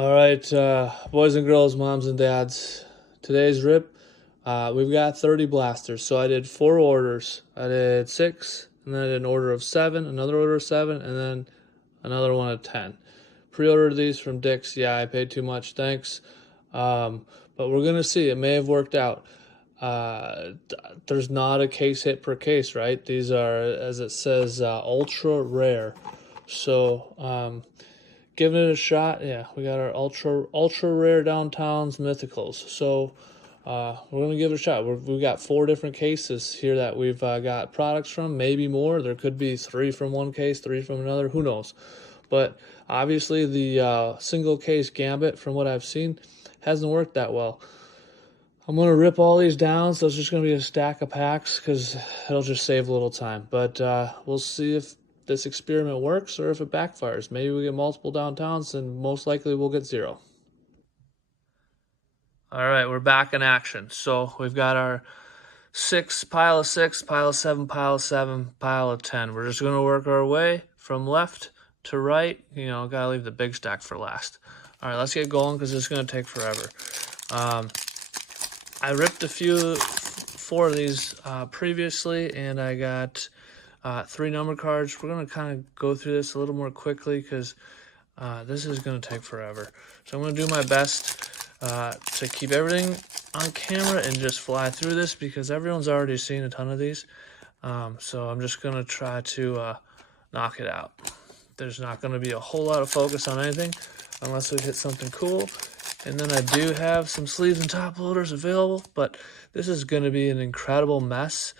All right, boys and girls, moms and dads. Today's rip, we've got 30 blasters. So I did 4 orders. I did 6, and then I did an order of 7, another order of 7, and then another one of 10. Pre-ordered these from Dick's. Yeah, I paid too much. Thanks. But we're gonna see. It may have worked out. There's not a case hit per case, right? These are, as it says, ultra rare. So, giving it a shot. Yeah, we got our ultra rare downtowns mythicals. So we're gonna give it a shot. We've got 4 different cases here that we've got products from. Maybe more. There could be 3 from one case, 3 from another. Who knows? But obviously the single case gambit, from what I've seen, hasn't worked that well. I'm going to rip all these down, so it's just going to be a stack of packs because it'll just save a little time. But we'll see if this experiment works or if it backfires. Maybe we get multiple downtowns, and most likely we'll get 0. All right, we're back in action. So we've got our 6, pile of 6, pile of 7, pile of 7, pile of 10. We're just going to work our way from left to right. You know, got to leave the big stack for last. All right, let's get going because it's going to take forever. I ripped 4 of these previously, and I got 3 number cards. We're going to kind of go through this a little more quickly because this is going to take forever. So I'm going to do my best to keep everything on camera and just fly through this because everyone's already seen a ton of these. So I'm just going to try to knock it out. There's not going to be a whole lot of focus on anything unless we hit something cool. And then I do have some sleeves and top loaders available, but this is going to be an incredible mess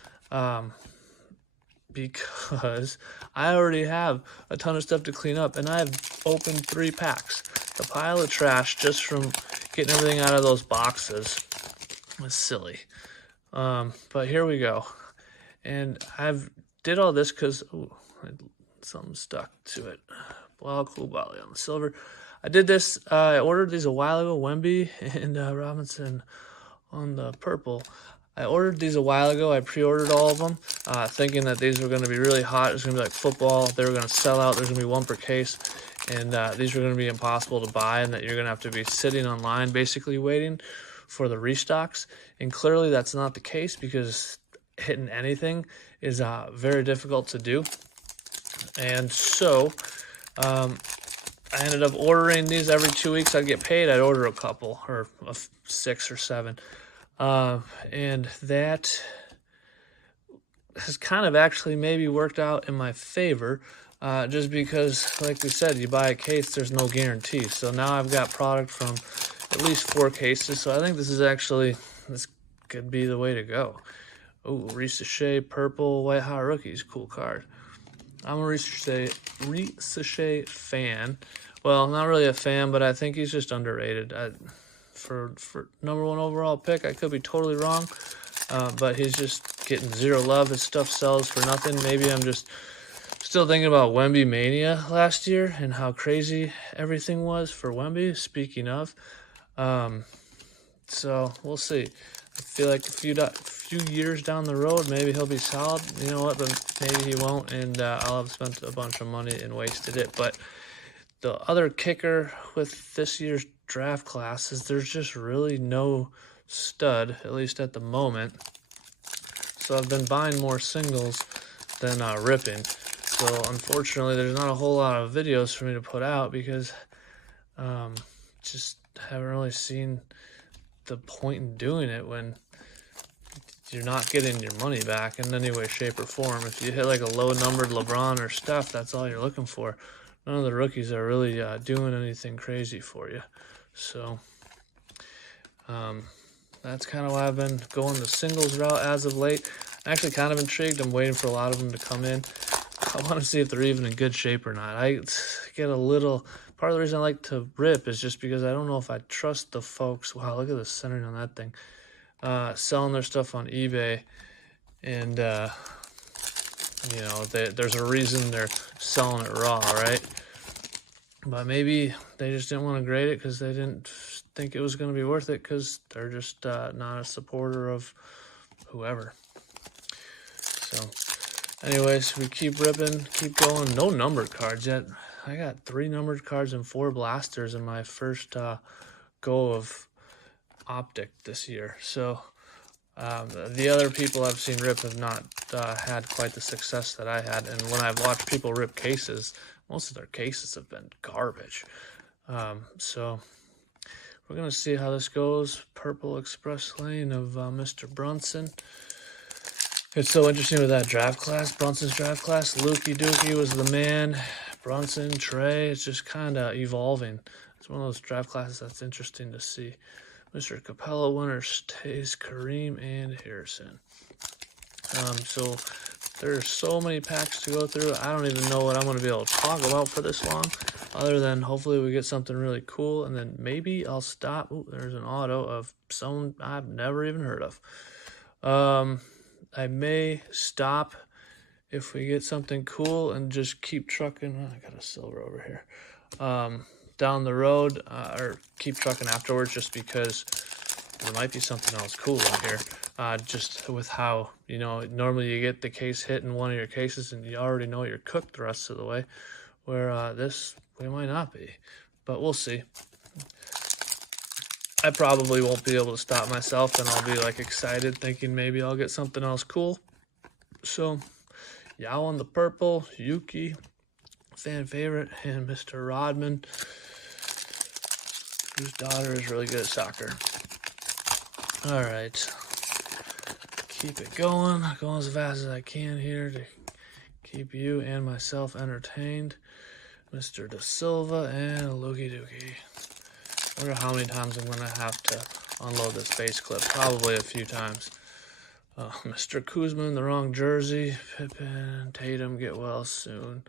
because I already have a ton of stuff to clean up, and I've opened 3 packs. The pile of trash just from getting everything out of those boxes was silly. But here we go. And I've did all this because something stuck to it. Blah, cool Bali on the silver. I did this, I ordered these a while ago, Wemby and Robinson on the purple. I ordered these a while ago. I pre-ordered all of them, thinking that these were going to be really hot. It's going to be like football. They were going to sell out. There's going to be 1 per case. And these were going to be impossible to buy, and that you're going to have to be sitting online basically waiting for the restocks. And clearly that's not the case because hitting anything is very difficult to do. And so I ended up ordering these every 2 weeks. I'd get paid. I'd order a couple or 6 or 7. And that has kind of actually maybe worked out in my favor, just because, like we said, you buy a case, there's no guarantee. So now I've got product from at least 4 cases. So I think this could be the way to go. Oh, Reese Shea purple white hot rookies, cool card. I'm a Reese Shea fan. Well, not really a fan, but I think he's just underrated. For number 1 overall pick, I could be totally wrong, but he's just getting 0 love. His stuff sells for nothing. Maybe I'm just still thinking about Wemby Mania last year and how crazy everything was for Wemby. Speaking of, so we'll see. I feel like a few years down the road, maybe he'll be solid. You know what? But maybe he won't, and I'll have spent a bunch of money and wasted it. But the other kicker with this year's draft class is there's just really no stud, at least at the moment. So I've been buying more singles than ripping. So unfortunately, there's not a whole lot of videos for me to put out because just haven't really seen the point in doing it when you're not getting your money back in any way, shape, or form. If you hit like a low-numbered LeBron or Steph, that's all you're looking for. None of the rookies are really doing anything crazy for you. So that's kind of why I've been going the singles route as of late. I'm actually kind of intrigued. I'm waiting for a lot of them to come in. I want to see if they're even in good shape or not. I get a little... Part of the reason I like to rip is just because I don't know if I trust the folks. Wow, look at the centering on that thing. Selling their stuff on eBay. And, you know, there's a reason they're selling it raw, right? But maybe they just didn't want to grade it because they didn't think it was going to be worth it because they're just not a supporter of whoever. So, anyways, we keep ripping, keep going. No numbered cards yet. I got 3 numbered cards and 4 blasters in my first go of Optic this year. So the other people I've seen rip have not had quite the success that I had. And when I've watched people rip cases, most of their cases have been garbage. So we're going to see how this goes. Purple Express Lane of Mr. Brunson. It's so interesting with that draft class, Brunson's draft class. Lukey Dookie was the man. Brunson, Trey, it's just kind of evolving. It's one of those draft classes that's interesting to see. Mr. Capella winner stays Kareem and Harrison. So there's so many packs to go through. I don't even know what I'm going to be able to talk about for this long, other than hopefully we get something really cool, and then maybe I'll stop. Ooh, there's an auto of someone I've never even heard of. I may stop if we get something cool and just keep trucking. Oh, I got a silver over here. Down the road, or keep trucking afterwards, just because there might be something else cool in here. Just with how, you know, normally you get the case hit in one of your cases and you already know you're cooked the rest of the way, where this, we might not be, but we'll see. I probably won't be able to stop myself, and I'll be like excited thinking maybe I'll get something else cool. So Yao on the purple, Yuki, fan favorite, and Mr. Rodman, whose daughter is really good at soccer. All right, keep it going as fast as I can here to keep you and myself entertained. Mr. Da Silva and Lukey Dookie. Wonder how many times I'm gonna have to unload this base clip. Probably a few times. Mr. Kuzma in the wrong jersey. Pippen, Tatum, get well soon.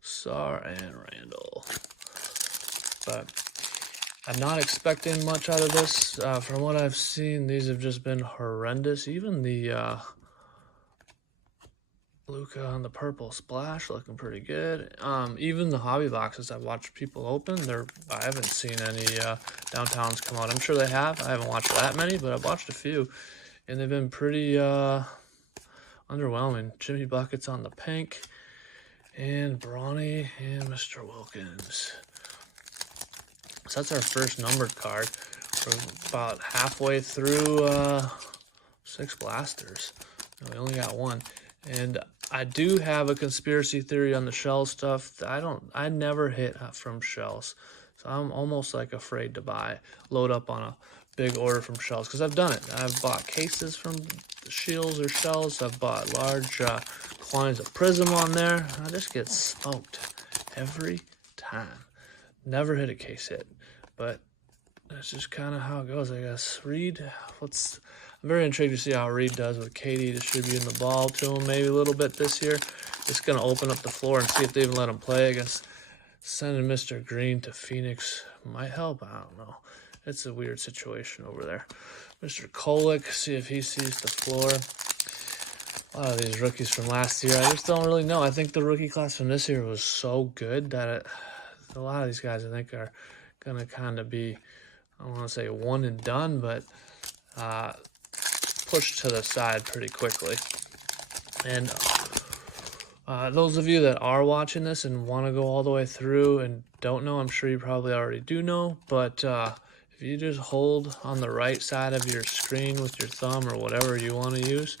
Sar and Randall. But I'm not expecting much out of this. From what I've seen, these have just been horrendous. Even the Luka on the purple splash looking pretty good. Even the hobby boxes I've watched people open, I haven't seen any downtowns come out. I'm sure they have. I haven't watched that many, but I've watched a few, and they've been pretty underwhelming. Jimmy Buckets on the pink, and Bronny and Mr. Wilkins. So that's our first numbered card. We're about halfway through 6 blasters. We only got 1. And I do have a conspiracy theory on the shell stuff. I never hit from shells. So I'm almost like afraid to load up on a big order from shells, because I've done it. I've bought cases from shields or shells. I've bought large quantities of prism on there. I just get smoked every time. Never hit a case hit, but that's just kind of how it goes, I guess. Reed, I'm very intrigued to see how Reed does with KD distributing the ball to him maybe a little bit this year. It's going to open up the floor and see if they even let him play. I guess sending Mr. Green to Phoenix might help. I don't know. It's a weird situation over there. Mr. Kolick, see if he sees the floor. A lot of these rookies from last year, I just don't really know. I think the rookie class from this year was so good that a lot of these guys, I think, are going to kind of be, I don't want to say one and done, but pushed to the side pretty quickly. And those of you that are watching this and want to go all the way through and don't know, I'm sure you probably already do know, but if you just hold on the right side of your screen with your thumb or whatever you want to use,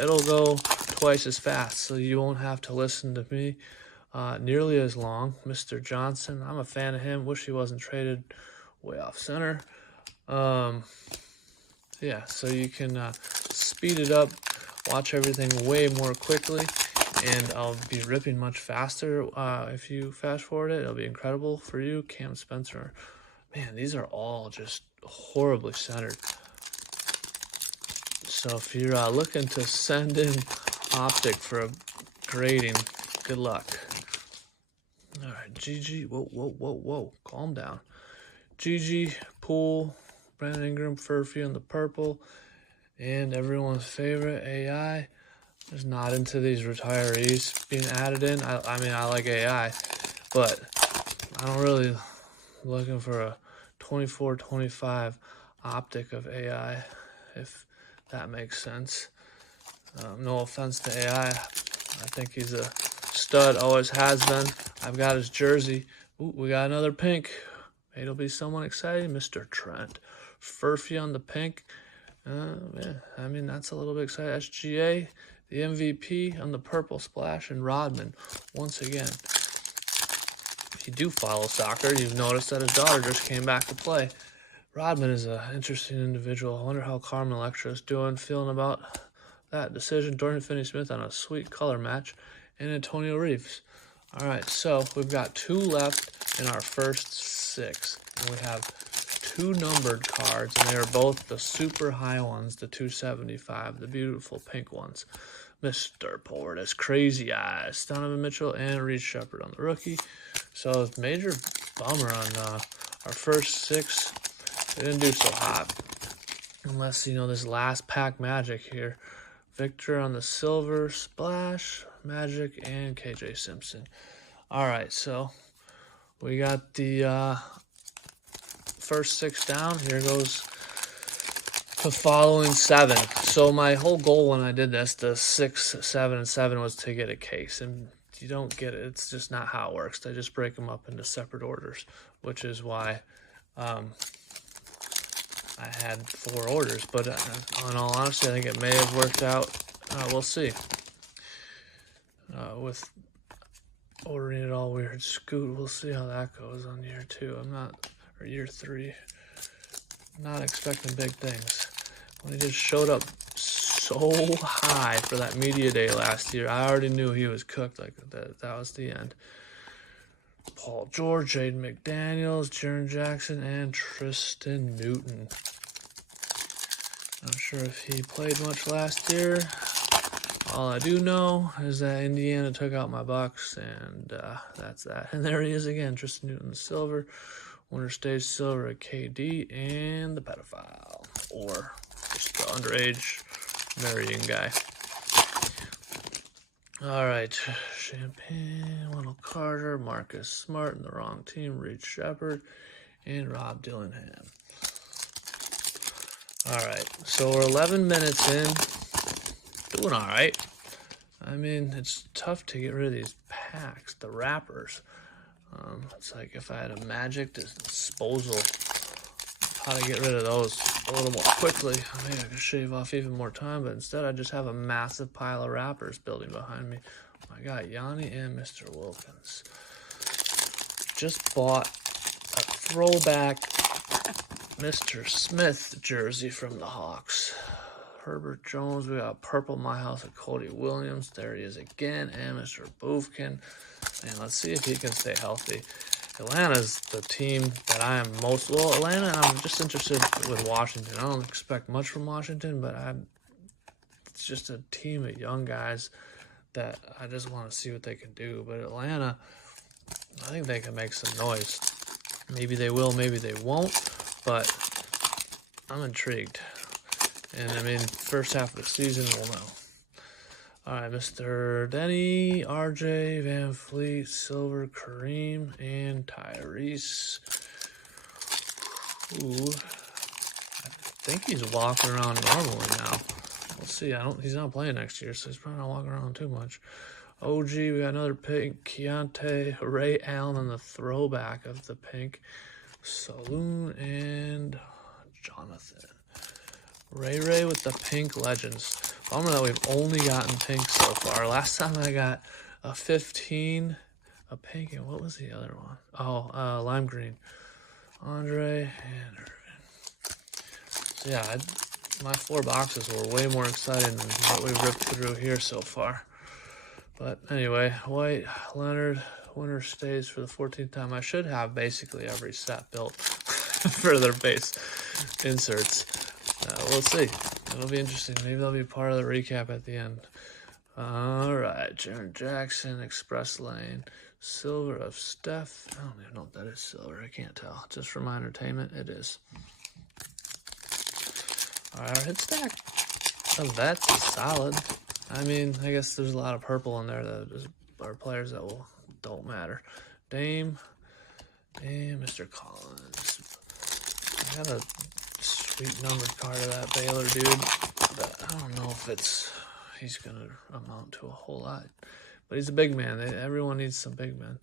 it'll go twice as fast, so you won't have to listen to me nearly as long. Mr. Johnson, I'm a fan of him. Wish he wasn't traded way off center. Yeah, so you can speed it up, watch everything way more quickly, and I'll be ripping much faster. If you fast forward it, it'll be incredible for you. Cam Spencer. Man, these are all just horribly centered. So if you're looking to send in Optic for a grading, good luck. All right, GG. Whoa. Calm down. GG, Poole, Brandon Ingram, Furphy on the purple, and everyone's favorite, AI. Just not into these retirees being added in. I mean, I like AI, but I don't really looking for a 24-25 Optic of AI, if that makes sense. No offense to AI. I think he's a Stud, always has been. I've got his jersey. Ooh, we got another pink. It'll be someone exciting, Mr. Trent. Furphy on the pink. Yeah, I mean, that's a little bit exciting. SGA, the MVP on the purple splash, and Rodman, once again. If you do follow soccer, you've noticed that his daughter just came back to play. Rodman is an interesting individual. I wonder how Carmen Electra is feeling about that decision. Dorian Finney-Smith on a sweet color match, and Antonio Reeves. All right, so we've got 2 left in our first 6, and we have 2 numbered cards, and they are both the super high ones, the 275, the beautiful pink ones. Mr. Portis, Crazy Eyes, Donovan Mitchell, and Reed Shepherd on the rookie. So major bummer on our first 6. They didn't do so hot, unless, you know, this last pack Magic here. Victor on the silver splash, Magic, and KJ Simpson. All right, so we got the first 6 down. Here goes the following 7. So my whole goal when I did this, the 6, 7, and 7, was to get a case. And you don't get it. It's just not how it works. They just break them up into separate orders, which is why I had 4 orders. But in all honesty, I think it may have worked out. We'll see. With ordering it all weird. Scoot, we'll see how that goes on year 2. Or year 3. I'm not expecting big things. When he just showed up so high for that media day last year, I already knew he was cooked. Like that was the end. Paul George, Jaden McDaniels, Jaren Jackson, and Tristan Newton. Not sure if he played much last year. All I do know is that Indiana took out my Bucks, and that's that. And there he is again, Tristan Newton, silver. Winner stays silver at KD, and the pedophile, or just the underage marrying guy. All right, Champagne, Wendell Carter, Marcus Smart in the wrong team, Reed Shepherd, and Rob Dillingham. All right, so we're 11 minutes in, doing all right. I mean, it's tough to get rid of these packs, the wrappers. It's like if I had a magic disposal, how to get rid of those a little more quickly. Maybe I could shave off even more time, but instead I just have a massive pile of wrappers building behind me. I got Yanni and Mr. Wilkins. Just bought a throwback Mr. Smith jersey from the Hawks. Herbert Jones, we got purple My House of Cody Williams. There he is again, and Mr. Boofkin. And let's see if he can stay healthy. Atlanta's the team that I am most... Well, Atlanta, I'm just interested with Washington. I don't expect much from Washington, but it's just a team of young guys that I just want to see what they can do. But Atlanta, I think they can make some noise. Maybe they will, maybe they won't, but I'm intrigued. And, I mean, first half of the season, we'll know. All right, Mr. Denny, RJ, Van Fleet, Silver, Kareem, and Tyrese. Ooh, I think he's walking around normally now. We'll see. He's not playing next year, so he's probably not walking around too much. OG, we got another pink. Keontae, Ray Allen on the throwback of the pink. Saloon and Jonathan. Ray with the pink legends. Bummer that we've only gotten pink so far. Last time I got a 15, a pink, and what was the other one? Oh, lime green. Andre and Irvin. So yeah, my 4 boxes were way more exciting than what we ripped through here so far. But anyway, White, Leonard, winner stays for the 14th time. I should have basically every set built for their base inserts. We'll see. It'll be interesting. Maybe that'll be part of the recap at the end. All right, Jaren Jackson, Express Lane, silver of Steph. I don't even know if that is silver. I can't tell. Just for my entertainment, it is. All right, our hit stack of vets is solid. I mean, I guess there's a lot of purple in there that are players that don't matter. Dame and Mr. Collins. I got a sweet numbered card of that Baylor dude, but I don't know if he's going to amount to a whole lot. But he's a big man. Everyone needs some big men.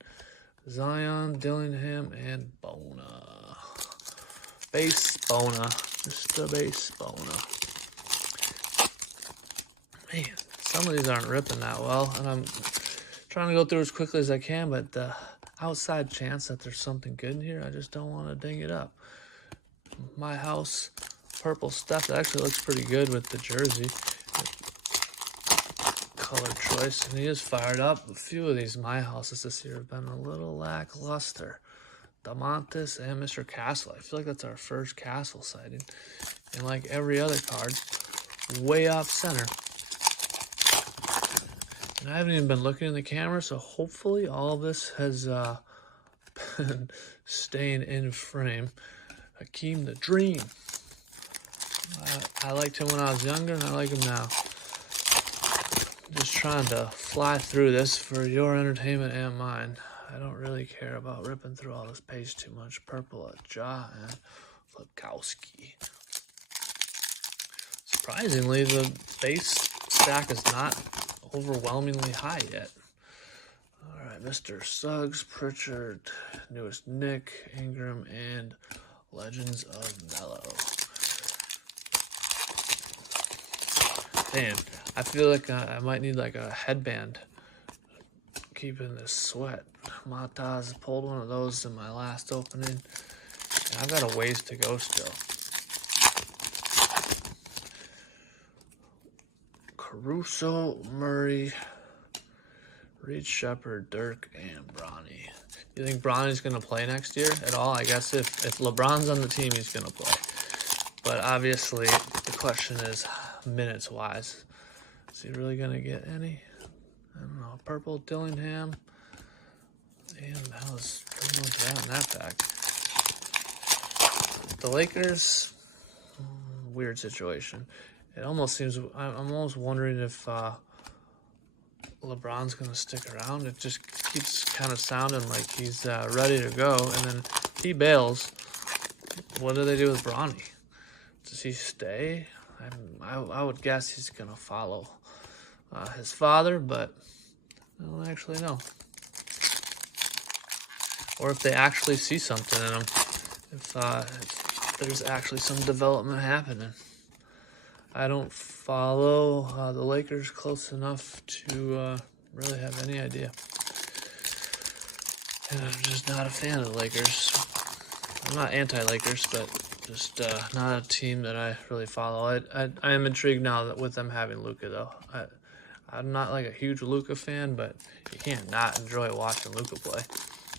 Zion, Dillingham, and Bona. Base Bona. Mr. Base Bona. Man, some of these aren't ripping that well, and I'm trying to go through as quickly as I can, but the outside chance that there's something good in here, I just don't want to ding it up. My House, purple stuff. That actually looks pretty good with the jersey. Color choice, and he is fired up. A few of these My Houses this year have been a little lackluster. Damontis and Mr. Castle. I feel like that's our first Castle sighting. And like every other card, way off center. And I haven't even been looking in the camera, so hopefully all of this has been staying in frame. Hakeem the Dream. I liked him when I was younger, and I like him now. Just trying to fly through this for your entertainment and mine. I don't really care about ripping through all this page too much. Purple at Ja and Flakowski. Surprisingly, the base stack is not overwhelmingly high yet. All right, Mr. Suggs, Pritchard, newest Nick, Ingram, and Legends of Mellow. Damn, I feel like I might need like a headband keeping this sweat. Mataz pulled one of those in my last opening, and I've got a ways to go still. Caruso, Murray, Reed Shepard, Dirk, and Bronny. You think Bronny's going to play next year at all? I guess if LeBron's on the team, he's going to play. But obviously, the question is minutes-wise. Is he really going to get any? I don't know. Purple, Dillingham. And that was pretty much that in that pack. The Lakers, weird situation. It almost seems, I'm almost wondering if LeBron's going to stick around. It just keeps kind of sounding like he's ready to go. And then if he bails, what do they do with Bronny? Does he stay? I would guess he's going to follow his father, but I don't actually know. Or if they actually see something in him. If there's actually some development happening. I don't follow the Lakers close enough to really have any idea. And I'm just not a fan of the Lakers. I'm not anti-Lakers, but just not a team that I really follow. I am intrigued now that with them having Luka, though. I'm not like a huge Luka fan, but you can't not enjoy watching Luka play.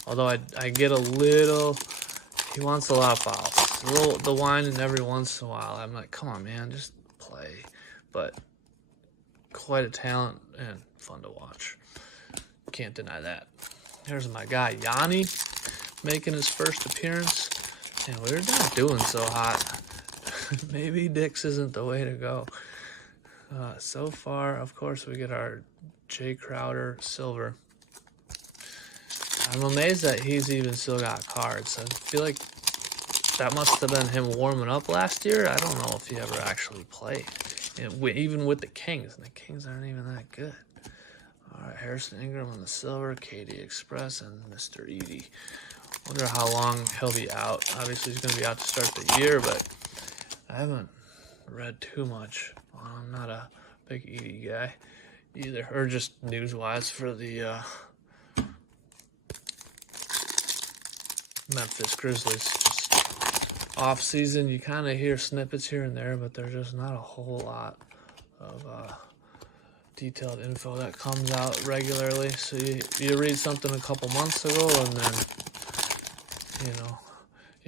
Although I get a little, he wants a lot of fouls. A little, the whining every once in a while. I'm like, come on, man, just play. But quite a talent and fun to watch. Can't deny that. Here's my guy Yanni making his first appearance, and we're not doing so hot. Maybe Dix isn't the way to go. So far, of course, we get our Jay Crowder silver. I'm amazed that he's even still got cards. I feel like that must have been him warming up last year. I don't know if he ever actually played. And even with the Kings, and the Kings aren't even that good. All right, Harrison Ingram on the silver, KD Express, and Mr. Edie. Wonder how long he'll be out. Obviously, he's going to be out to start the year, but I haven't read too much. I'm not a big Edie guy either, or just news-wise for the Memphis Grizzlies. Just off-season, you kind of hear snippets here and there, but there's just not a whole lot of detailed info that comes out regularly. So you read something a couple months ago, and then,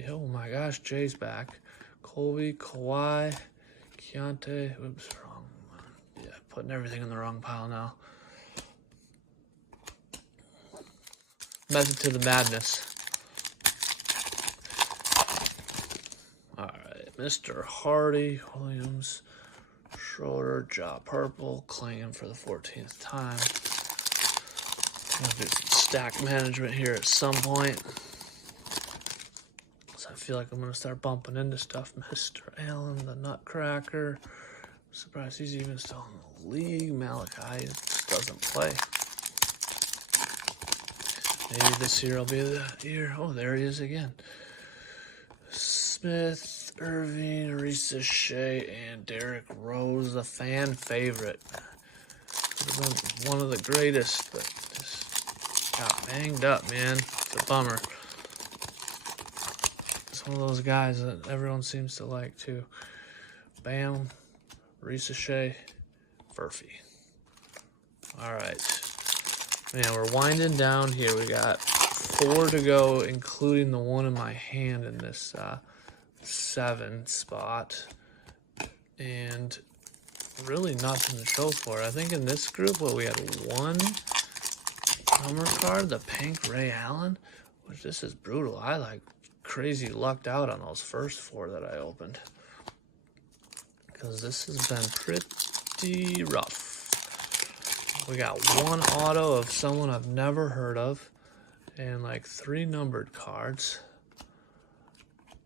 oh my gosh, Jay's back. Colby, Kawhi, Keontae, oops, wrong one. Yeah, putting everything in the wrong pile now. Method to the madness. Alright, Mr. Hardy, Williams, Schroeder, Ja Purple, claim for the 14th time. I'm gonna do some stack management here at some point. So I feel like I'm gonna start bumping into stuff. Mr. Allen, the Nutcracker. I'm surprised he's even still in the league. Malachi just doesn't play. Maybe this year will be the year. Oh, there he is again. Smith, Irving, Risa Shea, and Derrick Rose, the fan favorite. Could have been one of the greatest, but just got banged up, man. It's a bummer. It's one of those guys that everyone seems to like, too. Bam, Risa Shea, Furphy. All right. Man, we're winding down here. We got 4 to go, including the one in my hand in this 7 spot. And really nothing to show for it. I think in this group, we had 1 number card, the pink Ray Allen, which this is brutal. I like crazy lucked out on those first 4 that I opened, because this has been pretty rough. We got 1 auto of someone I've never heard of, and like 3 numbered cards.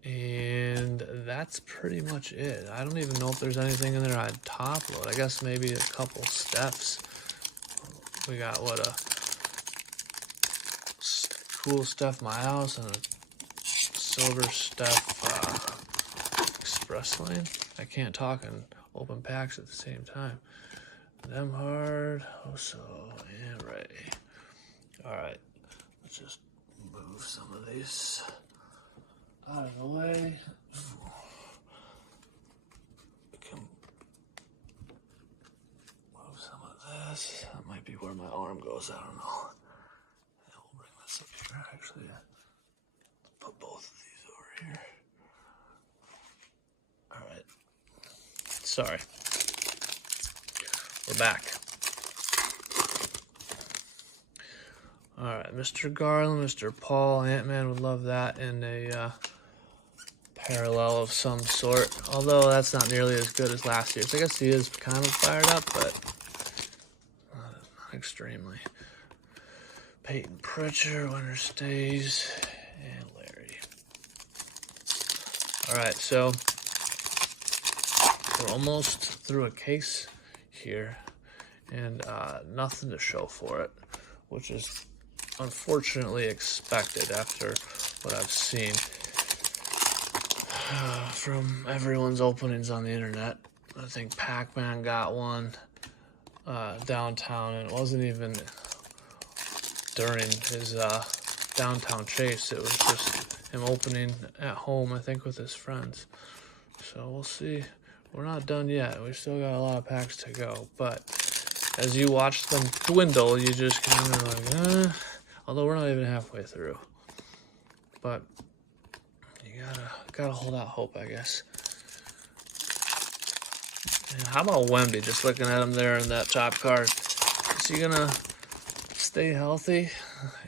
And that's pretty much it. I don't even know if there's anything in there I'd top load. I guess maybe a couple steps. We got what, a cool Steph Miles and a silver Steph Express Lane. I can't talk and open packs at the same time. Them hard, Oso, and Ray. Alright, let's just move some of these out of the way. We can move some of this. That might be where my arm goes, I don't know. And we'll bring this up here, actually. Put both of these over here. Alright. Sorry. We're back. Alright, Mr. Garland, Mr. Paul, Ant-Man would love that in a parallel of some sort. Although that's not nearly as good as last year's. I guess he is kind of fired up, but not extremely. Peyton Pritchard, Winter Stays, and Larry. Alright, so we're almost through a case here, and nothing to show for it, which is unfortunately expected after what I've seen from everyone's openings on the internet. I think Pac-Man got one downtown, and it wasn't even during his downtown chase. It was just him opening at home, I think, with his friends. So we'll see. We're not done yet. We've still got a lot of packs to go. But as you watch them dwindle, you just kind of like, although we're not even halfway through. But you gotta hold out hope, I guess. And how about Wemby? Just looking at him there in that top card. Is he gonna stay healthy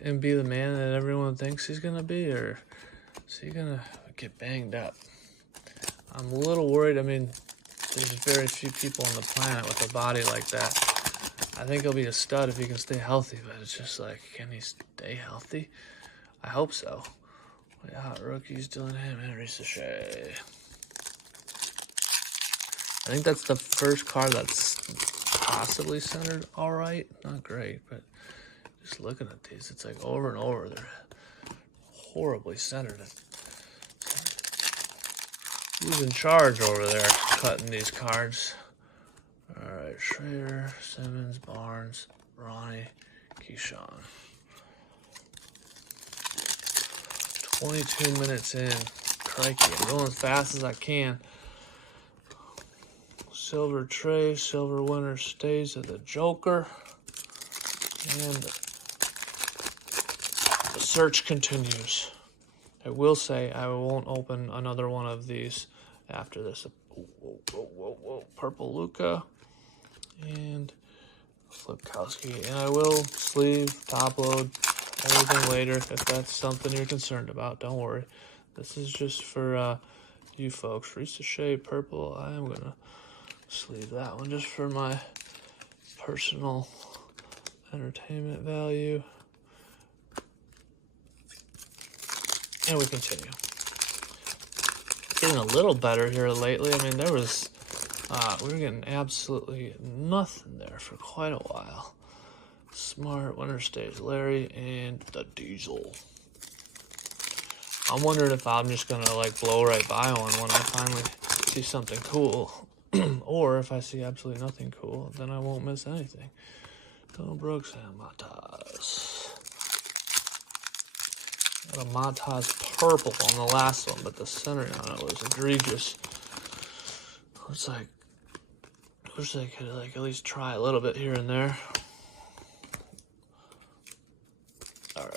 and be the man that everyone thinks he's gonna be, or is he gonna get banged up? I'm a little worried. I mean, there's very few people on the planet with a body like that. I think he'll be a stud if he can stay healthy, but it's just like, can he stay healthy? I hope so. We got rookies, Dillingham, and Risa Shea. I think that's the first card that's possibly centered all right. Not great, but just looking at these, it's like over and over, they're horribly centered. Who's in charge over there cutting these cards? Alright, Schrader, Simmons, Barnes, Ronnie, Keyshawn. 22 minutes in. Crikey, I'm going as fast as I can. Silver Trey, Silver Winner Stays of the Joker. And the search continues. I will say I won't open another one of these after this. Whoa. Purple Luka and Flipkowski. And I will sleeve, top load, everything later if that's something you're concerned about. Don't worry. This is just for you folks. Risa Shea, purple. I am going to sleeve that one just for my personal entertainment value. And we continue. Getting a little better here lately. I mean, there was, we were getting absolutely nothing there for quite a while. Smart, Winter Stays Larry, and the Diesel. I'm wondering if I'm just gonna like blow right by one when I finally see something cool. Or if I see absolutely nothing cool, then I won't miss anything. Phil Brooks and Matas. Got a Matas purple on the last one, but the centering on it was egregious. Looks like, wish they could like at least try a little bit here and there. All right.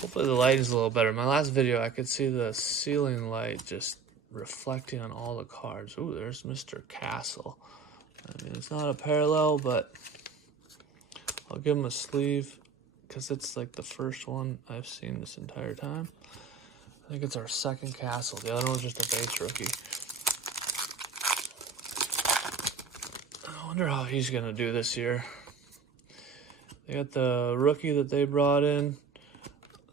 Hopefully the lighting's a little better. In my last video, I could see the ceiling light just reflecting on all the cards. Ooh, there's Mr. Castle. I mean, it's not a parallel, but I'll give him a sleeve because it's like the first one I've seen this entire time. I think it's our second Castle. The other one's just a base rookie. I wonder how he's going to do this year. They got the rookie that they brought in.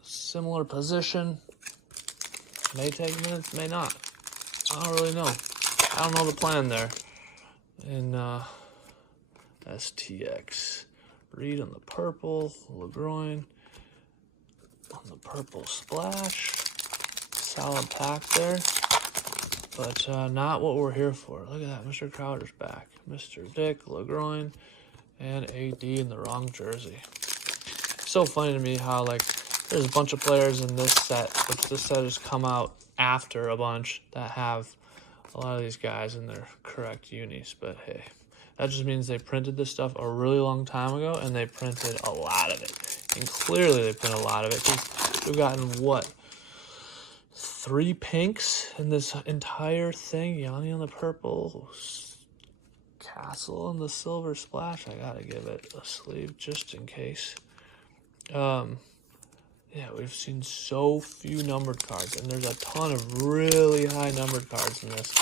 Similar position. May take minutes, may not. I don't really know. I don't know the plan there. And STX. Reed on the purple. LeGroin on the purple splash. Solid pack there. But not what we're here for. Look at that. Mr. Crowder's back. Mr. Dick, LeGroin, and AD in the wrong jersey. It's so funny to me how, like, there's a bunch of players in this set, which this set has come out after a bunch, that have a lot of these guys in their correct unis. But hey, that just means they printed this stuff a really long time ago, and they printed a lot of it. And clearly they printed a lot of it, because we've gotten, what, 3 pinks in this entire thing? Yanni on the purple, Castle on the silver splash. I gotta give it a sleeve just in case. Yeah, we've seen so few numbered cards, and there's a ton of really high numbered cards in this.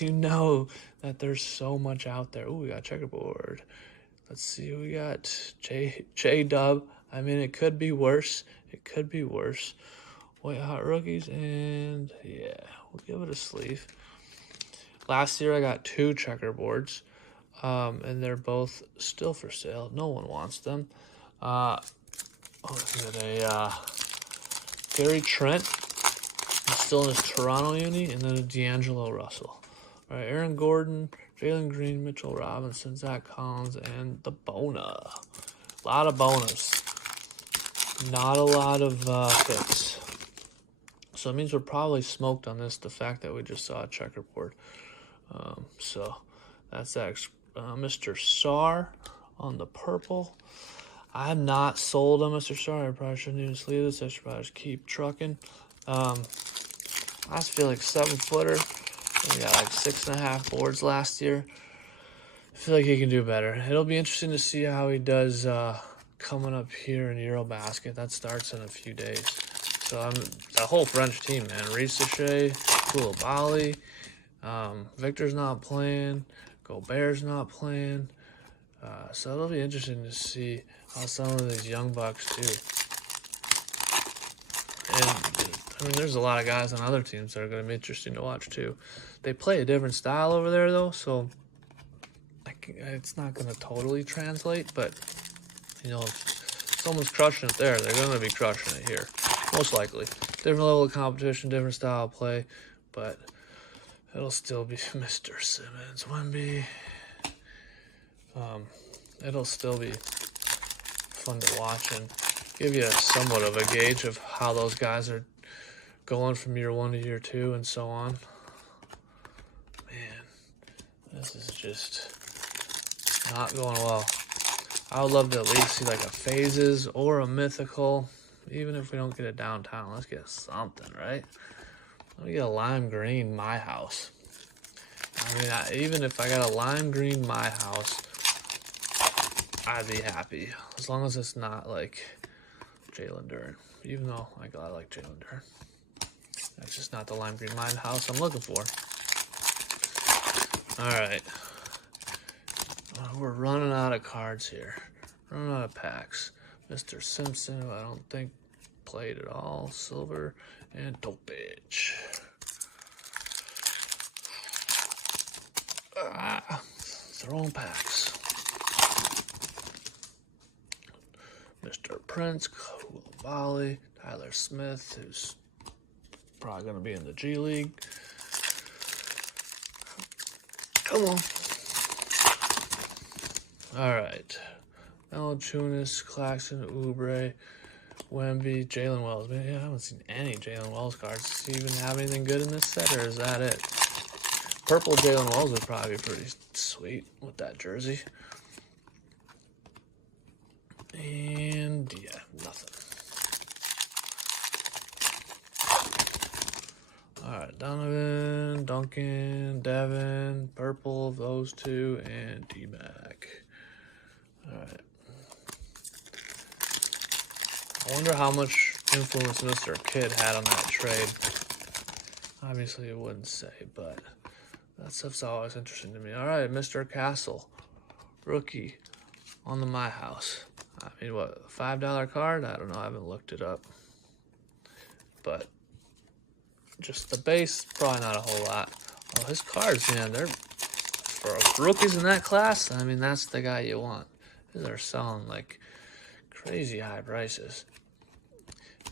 You know that there's so much out there. Ooh, we got checkerboard. Let's see, we got J-Dub. I mean, it could be worse. It could be worse. White Hot Rookies, and yeah, we'll give it a sleeve. Last year I got 2 checkerboards, and they're both still for sale. No one wants them. Is it a Gary Trent? He's still in his Toronto uni, and then a D'Angelo Russell. All right, Aaron Gordon, Jalen Green, Mitchell Robinson, Zach Collins, and the Bona. A lot of Bonas. Not a lot of hits. So it means we're probably smoked on this, the fact that we just saw a checkerboard. So that's that. Mr. Sarr on the purple. I'm not sold on Mr. Sarr. I probably shouldn't even sleeve this. I should probably just keep trucking. I just feel like 7-footer. We got like 6.5 boards last year. I feel like he can do better. It'll be interesting to see how he does coming up here in Eurobasket. That starts in a few days. So the whole French team, man. Reese Shea, Koulibaly, Victor's not playing. Gobert's not playing. So it'll be interesting to see how some of these young bucks do. And I mean, there's a lot of guys on other teams that are going to be interesting to watch too. They play a different style over there though, so it's not going to totally translate. But you know, if someone's crushing it there, they're going to be crushing it here, most likely. Different level of competition, different style of play, but it'll still be Mr. Simmons, Wemby. It'll still be fun to watch and give you somewhat of a gauge of how those guys are going from year 1 to year 2 and so on. Man, this is just not going well. I would love to at least see like a phases or a mythical, even if we don't get it downtown. Let's get something, right? Let me get a lime green my house. I mean, even if I got a lime green my house, I'd be happy, as long as it's not like Jalen Duren, even though I like Jalen Duren. That's just not the lime green mine house I'm looking for. All right, we're running out of cards here, running out of packs. Mr. Simpson, who I don't think played at all, silver, and Dopage. throwing packs. Mr. Prince, Koulibaly, Tyler Smith, who's probably going to be in the G League. Come on. All right. Valanciunas, Claxton, Oubre, Wemby, Jalen Wells. Man, I haven't seen any Jalen Wells cards. Does he even have anything good in this set, or is that it? Purple Jalen Wells would probably be pretty sweet with that jersey. And yeah, nothing. All right, Donovan, Duncan, Devin, purple, those two, and D-Mac. All right. I wonder how much influence Mr. Kidd had on that trade. Obviously, it wouldn't say, but that stuff's always interesting to me. All right, Mr. Castle, rookie on the My House. I mean, what, $5 card? I don't know. I haven't looked it up. But just the base, probably not a whole lot. Oh, his cards, man, they're for rookies in that class. I mean, that's the guy you want. They're selling like crazy high prices.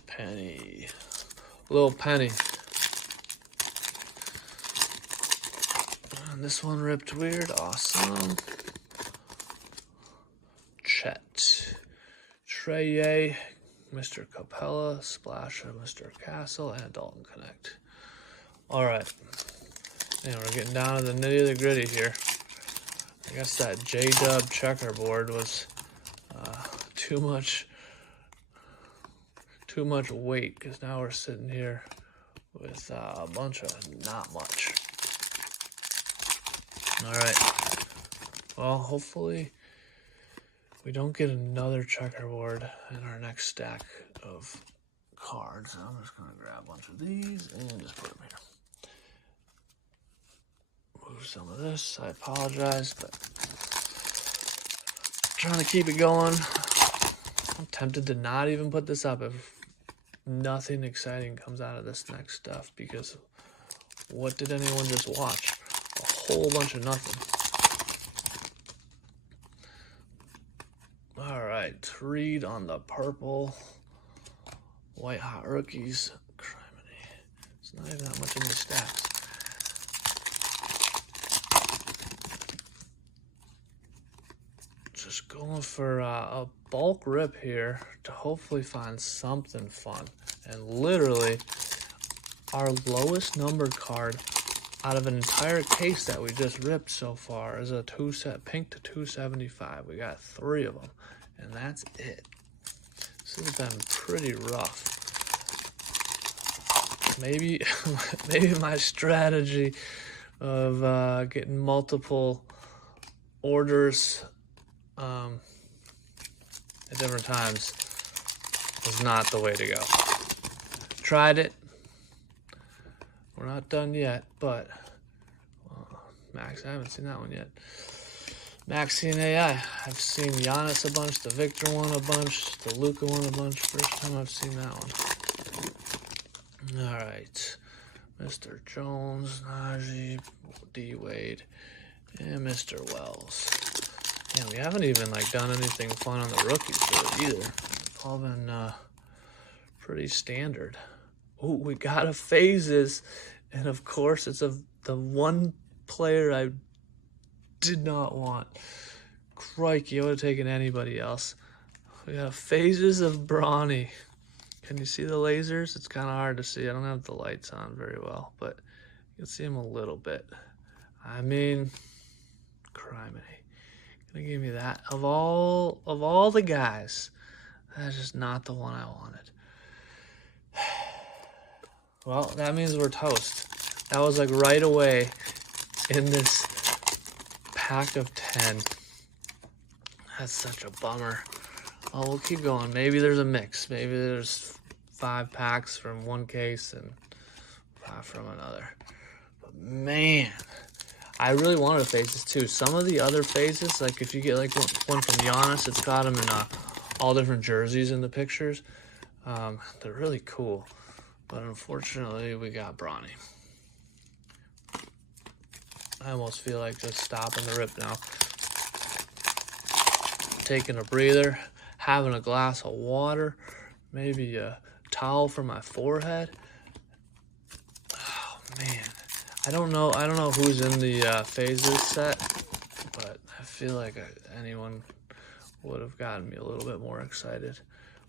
Penny, little Penny. And this one ripped weird, awesome. Chet, Treye, Mr. Capella, Splash of Mr. Castle, and Dalton Connect. All right, and we're getting down to the nitty of the gritty here. I guess that J-Dub checkerboard was too much weight, because now we're sitting here with a bunch of not much. All right, well, hopefully we don't get another checkerboard in our next stack of cards. I'm just going to grab a bunch of these and just put them here. Move some of this. I apologize, but I'm trying to keep it going. I'm tempted to not even put this up if nothing exciting comes out of this next stuff, because what did anyone just watch? A whole bunch of nothing. All right, read on the purple. White Hot Rookies. Criminy. It's not even that much in the stacks. Just going for a bulk rip here to hopefully find something fun. And literally, our lowest numbered card out of an entire case that we just ripped so far is a pink to 275. We got 3 of them, and that's it. This has been pretty rough. Maybe my strategy of getting multiple orders at different times was not the way to go. Tried it. We're not done yet, but Max, I haven't seen that one yet. Maxine AI. I've seen Giannis a bunch, the Victor one a bunch, the Luka one a bunch. First time I've seen that one. All right. Mr. Jones, Najee, D. Wade, and Mr. Wells. Yeah, we haven't even done anything fun on the rookies really either. It's all been pretty standard. Oh, we got a phases, and of course it's the one player I did not want. Crikey, I would have taken anybody else. We got phases of Bronny. Can you see the lasers? It's kind of hard to see. I don't have the lights on very well, but you can see them a little bit. I mean, criminy. Gonna give me that. Of all the guys, that's just not the one I wanted. Well, that means we're toast. That was right away in this pack of 10. That's such a bummer. Oh, we'll keep going. Maybe there's a mix. Maybe there's 5 packs from one case and 5 from another. But man, I really wanted phases too. Some of the other phases, if you get one from Giannis, it's got them in all different jerseys in the pictures. They're really cool. But unfortunately, we got Bronny. I almost feel like just stopping the rip now. Taking a breather, having a glass of water, maybe a towel for my forehead. Oh man, I don't know who's in the phases set, but I feel like anyone would have gotten me a little bit more excited.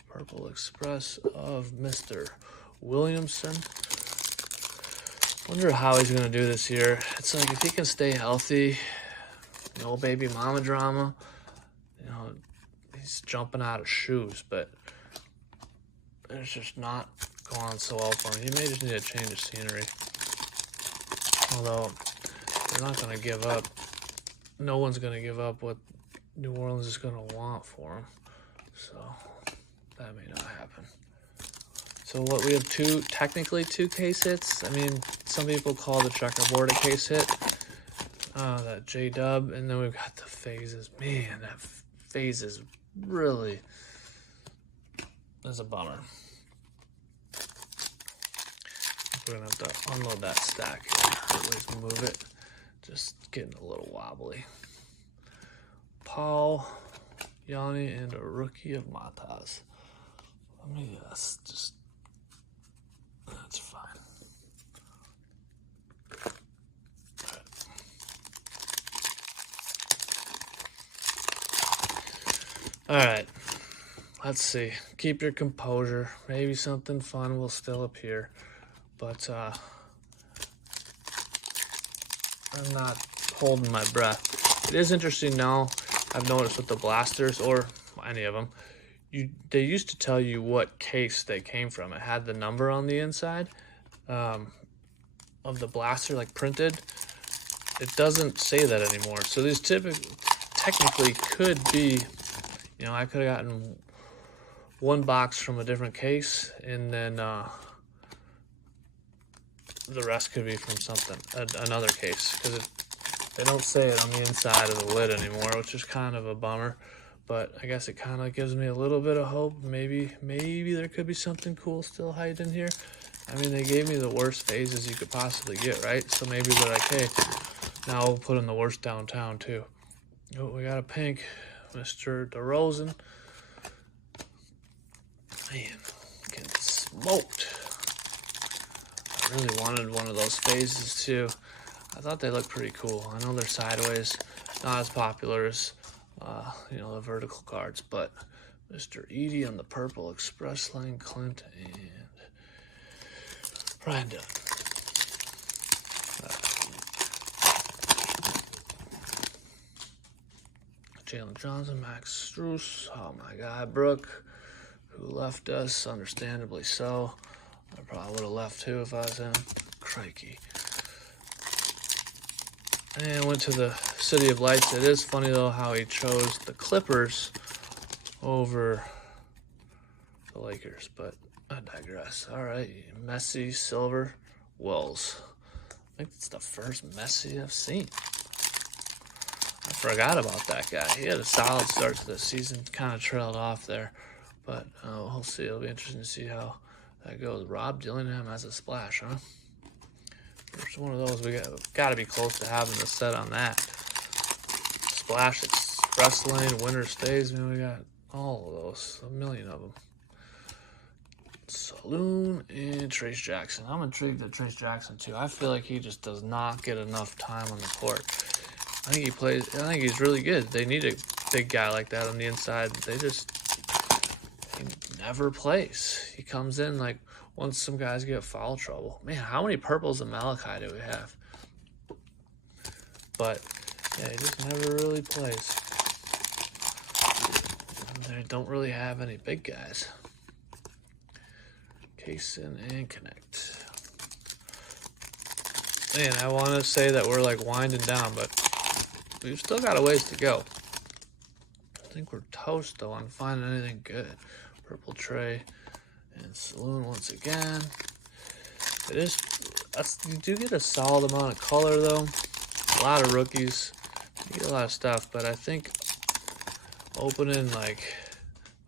Purple Express of Mr. Williamson. Wonder how he's gonna do this year. It's like if he can stay healthy, no baby mama drama, you know, he's jumping out of shoes, but it's just not going so well for him. He may just need a change of scenery. Although they're not gonna give up. No one's gonna give up what New Orleans is gonna want for him. So that may not happen. So what, we have technically two case hits. I mean, some people call the checkerboard a case hit. That J-Dub, and then we've got the phases. Man, that phases really is a bummer. We're gonna have to unload that stack here. At least move it. Just getting a little wobbly. Paul, Yanni, and a rookie of Matas. Let me just. That's fine. All right. Let's see. Keep your composure. Maybe something fun will still appear, but I'm not holding my breath. It is interesting now. I've noticed with the blasters, or any of them, they used to tell you what case they came from. It had the number on the inside of the blaster, like printed. It doesn't say that anymore. So these technically could be, you know, I could have gotten one box from a different case, and then the rest could be from another case, because they don't say it on the inside of the lid anymore, which is kind of a bummer. But I guess it kind of gives me a little bit of hope. Maybe there could be something cool still hiding here. I mean, they gave me the worst phases you could possibly get, right? So maybe they're like, hey, now we'll put in the worst downtown too. Oh, we got a pink, Mr. DeRozan. Man, getting smoked. I really wanted one of those phases too. I thought they looked pretty cool. I know they're sideways, not as popular as you know, the vertical cards, but Mr. Edie on the purple, Express Lane, Clint, and Brian Dunn. Jalen Johnson, Max Strus, oh my God, Brooke, who left us, understandably so. I probably would have left too if I was him. Crikey. And went to the City of Lights. It is funny though how he chose the Clippers over the Lakers, but I digress. All right, Messi, Silver, Wells. I think it's the first Messi I've seen. I forgot about that guy. He had a solid start to the season, kind of trailed off there, but we'll see. It'll be interesting to see how that goes. Rob Dillingham has a splash, huh? There's one of those. We got to be close to having the set on that. Splash Express Lane, Winter Stays. Man, we got all of those. A million of them. Saloon and Trace Jackson. I'm intrigued at Trace Jackson too. I feel like he just does not get enough time on the court. I think he's really good. They need a big guy like that on the inside. He never plays. He comes in like once some guys get foul trouble. Man, how many purples of Malachi do we have? But yeah, he just never really plays. And they don't really have any big guys. Kaysen and Connect. Man, I want to say that we're like winding down, but we've still got a ways to go. I think we're toast though on finding anything good. Purple Tray and Saloon once again. You do get a solid amount of color though. A lot of rookies. You get a lot of stuff, but I think opening like,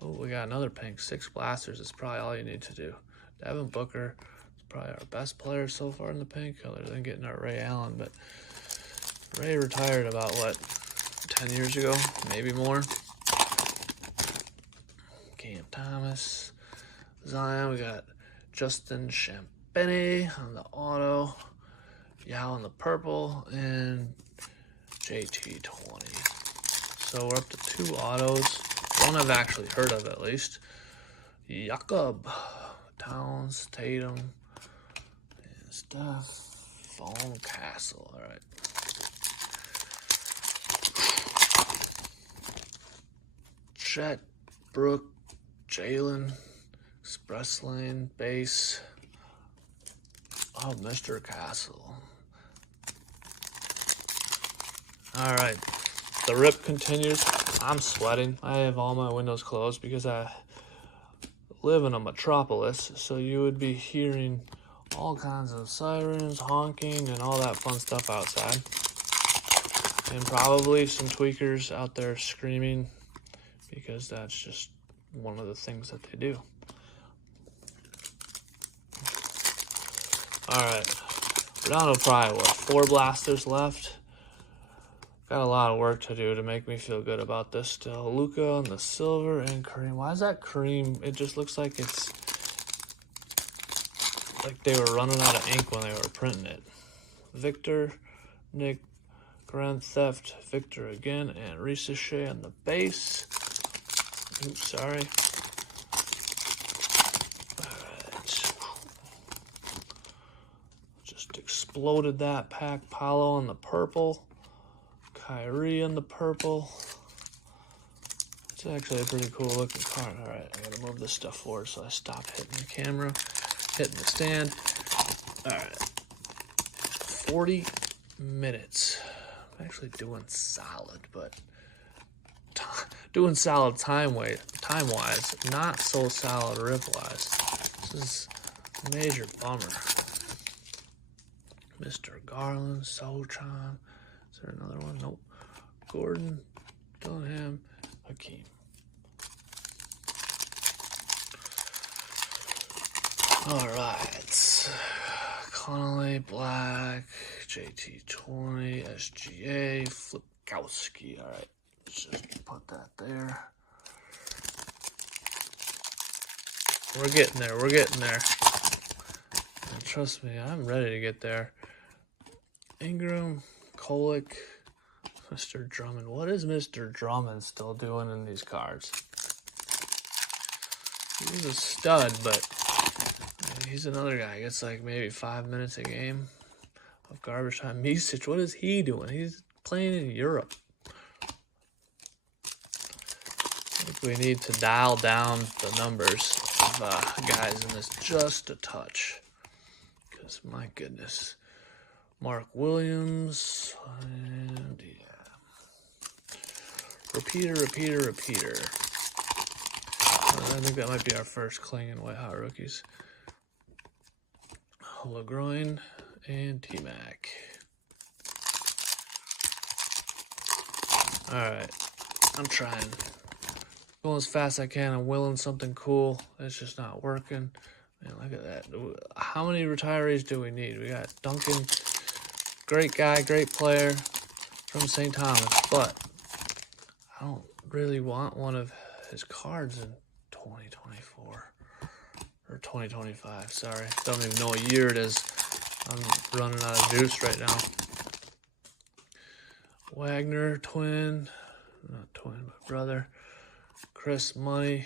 oh, we got another pink. 6 blasters is probably all you need to do. Devin Booker is probably our best player so far in the pink, other than getting our Ray Allen, but Ray retired about, what, 10 years ago? Maybe more. Cam Thomas. Zion, we got Justin Champagny on the auto. Yao on the purple. And JT20. So we're up to 2 autos. One I've actually heard of at least. Jakob, Towns, Tatum, and Steph. Phone Castle. All right. Chet, Brooke, Jalen, Express Lane, base. Oh, Mr. Castle. All right. The rip continues. I'm sweating. I have all my windows closed because I live in a metropolis, so you would be hearing all kinds of sirens, honking, and all that fun stuff outside. And probably some tweakers out there screaming because that's just one of the things that they do. Alright, we're down to probably, what, 4 blasters left? Got a lot of work to do to make me feel good about this still. Luka on the silver and Kareem. Why is that Kareem? It just looks like it's like they were running out of ink when they were printing it. Victor, Nick, Grand Theft, Victor again, and Ricochet on the base. Oops, sorry. Alright. Just exploded that pack. Paolo on the purple. Kyrie on the purple. It's actually a pretty cool looking card. Alright, I gotta move this stuff forward so I stop hitting the camera, hitting the stand. Alright. 40 minutes. I'm actually doing solid, but doing solid time-wise, not so solid rip-wise. This is a major bummer. Mr. Garland, Sochan. Is there another one? Nope. Gordon, Dillingham, Hakeem. All right. Connolly, Black, JT20, SGA, Flipkowski. All right. Let's just put that there. We're getting there. We're getting there. And trust me, I'm ready to get there. Ingram, Kolick, Mr. Drummond. What is Mr. Drummond still doing in these cards? He's a stud, but he's another guy. He gets like maybe 5 minutes a game of garbage time. Misic, what is he doing? He's playing in Europe. I think we need to dial down the numbers of guys in this just a touch. Because, my goodness. Mark Williams. And, yeah. Repeater. I think that might be our first Kling and White Hot rookies. LeGroin and T-Mac. Alright. I'm trying. Going as fast as I can. I'm willing something cool. It's just not working. Man, look at that. How many retirees do we need? We got Duncan. Great guy, great player from St. Thomas. But I don't really want one of his cards in 2024. Or 2025, sorry. Don't even know what year it is. I'm running out of juice right now. Wagner, twin. Not twin, but brother. Chris Money.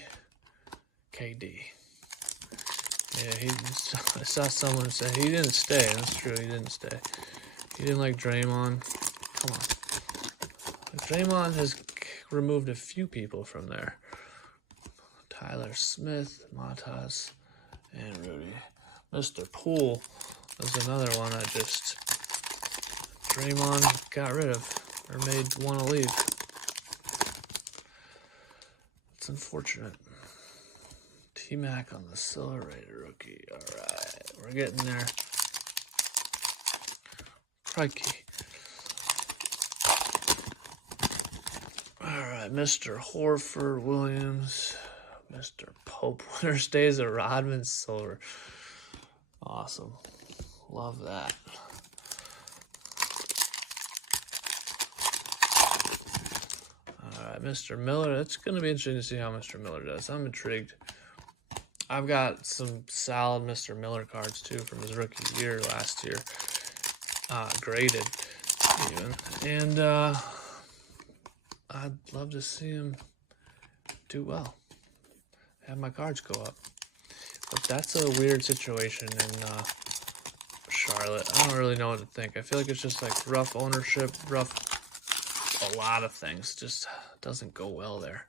KD. Yeah, I saw someone say he didn't stay. That's true, he didn't stay. He didn't like Draymond. Come on. Draymond has removed a few people from there. Tyler Smith, Matas, and Rudy. Mr. Poole is another one that just Draymond got rid of or made want to leave. It's unfortunate. T-Mac on the silver rated rookie. All right, we're getting there. Crikey. All right, Mr. Horford, Williams, Mr. Pope. Winner stays at Rodman silver. Awesome. Love that. Mr. Miller. It's going to be interesting to see how Mr. Miller does. I'm intrigued. I've got some solid Mr. Miller cards, too, from his rookie year last year. Graded, even. And I'd love to see him do well. Have my cards go up. But that's a weird situation in Charlotte. I don't really know what to think. I feel like it's just like rough ownership, a lot of things. Just doesn't go well there.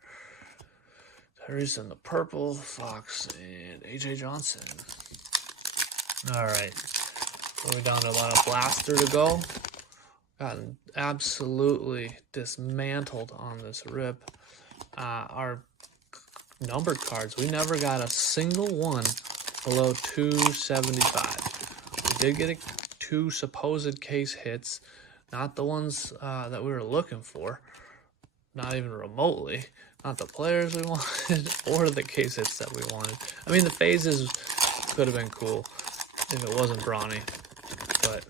Tyrese in the purple, Fox, and AJ Johnson. All right. We're down to a lot of blaster to go. Gotten absolutely dismantled on this rip. Our numbered cards, we never got a single one below 275. We did get two supposed case hits, not the ones that we were looking for, not even remotely, not the players we wanted or the case hits that we wanted. I mean, the phases could have been cool if it wasn't Bronny, but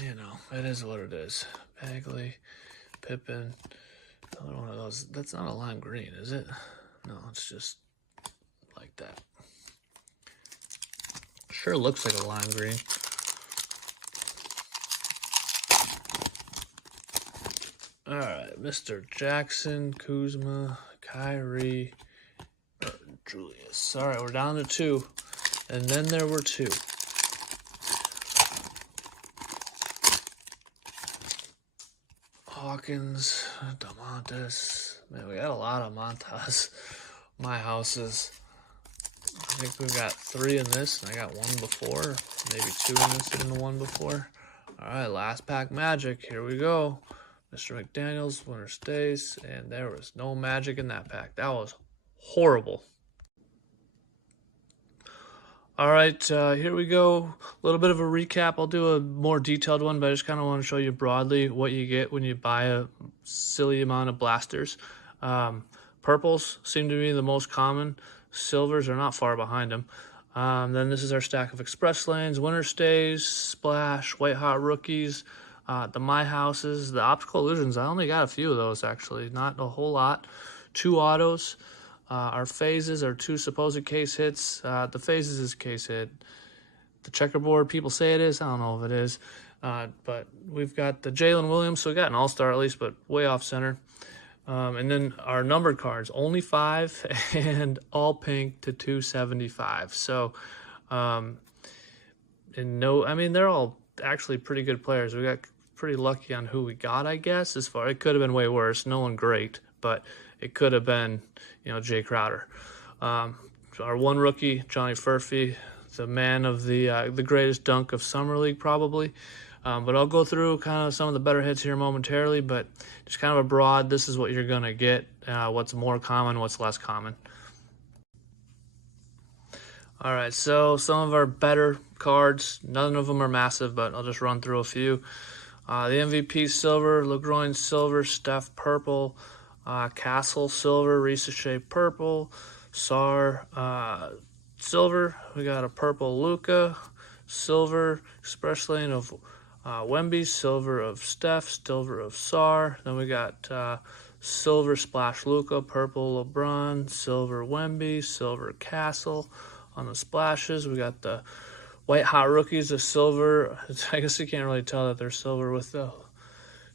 you know, it is what it is. Bagley, Pippen, another one of those. That's not a lime green, is it? No, it's just like that. Sure looks like a lime green. All right, Mr. Jackson, Kuzma, Kyrie, Julius. All right, we're down to 2. And then there were 2. Hawkins, DeMontis. Man, we got a lot of Montas. My houses. I think we've got 3 in this, and I got 1 before. Maybe 2 in this and the 1 before. All right, last pack magic. Here we go. Mr. McDaniels, winner stays, and there was no magic in that pack. That was horrible. All right, here we go. A little bit of a recap. I'll do a more detailed one, but I just kind of want to show you broadly what you get when you buy a silly amount of blasters. Purples seem to be the most common. Silvers are not far behind them. Then this is our stack of express lanes, winner stays, splash, white hot rookies, the My Houses, the optical illusions. I only got a few of those, actually, not a whole lot. 2 autos. Our phases are 2 supposed case hits. The phases is case hit. The checkerboard, people say it is. I don't know if it is. But we've got the Jalen Williams, so we got an all-star at least, but way off center. And then our numbered cards, only 5 and all pink to 275. So, and no, I mean, they're all actually pretty good players. We got pretty lucky on who we got, I guess. As far, it could have been way worse. No one great, but it could have been, you know, Jay Crowder. Our 1 rookie, Johnny Furphy, the man of the greatest dunk of Summer League, probably. But I'll go through kind of some of the better hits here momentarily, but just kind of a broad, this is what you're going to get, what's more common, what's less common. All right, so some of our better cards, none of them are massive, but I'll just run through a few. The MVP silver, LeGroin silver, Steph purple, Castle silver, Ricochet purple, Sar silver. We got a purple Luka, silver express lane of Wemby, silver of Steph, silver of Sar. Then we got silver splash Luka, purple LeBron, silver Wemby, silver Castle. On the splashes, we got the white hot rookies, the silver. I guess you can't really tell that they're silver with the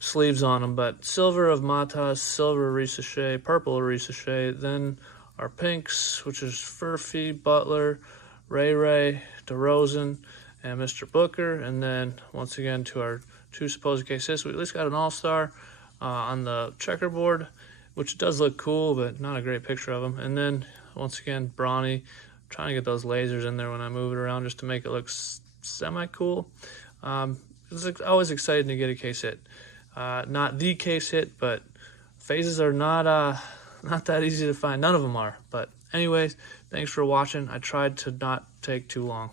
sleeves on them, but silver of Matas, silver Ricochet, purple Ricochet. Then our pinks, which is Furphy, Butler, Ray, DeRozan, and Mr. Booker. And then once again to our 2 supposed cases, we at least got an all-star on the checkerboard, which does look cool, but not a great picture of him. And then once again, Bronny. Trying to get those lasers in there when I move it around just to make it look semi-cool. It's always exciting to get a case hit. Not the case hit, but phases are not that easy to find. None of them are. But anyways, thanks for watching. I tried to not take too long.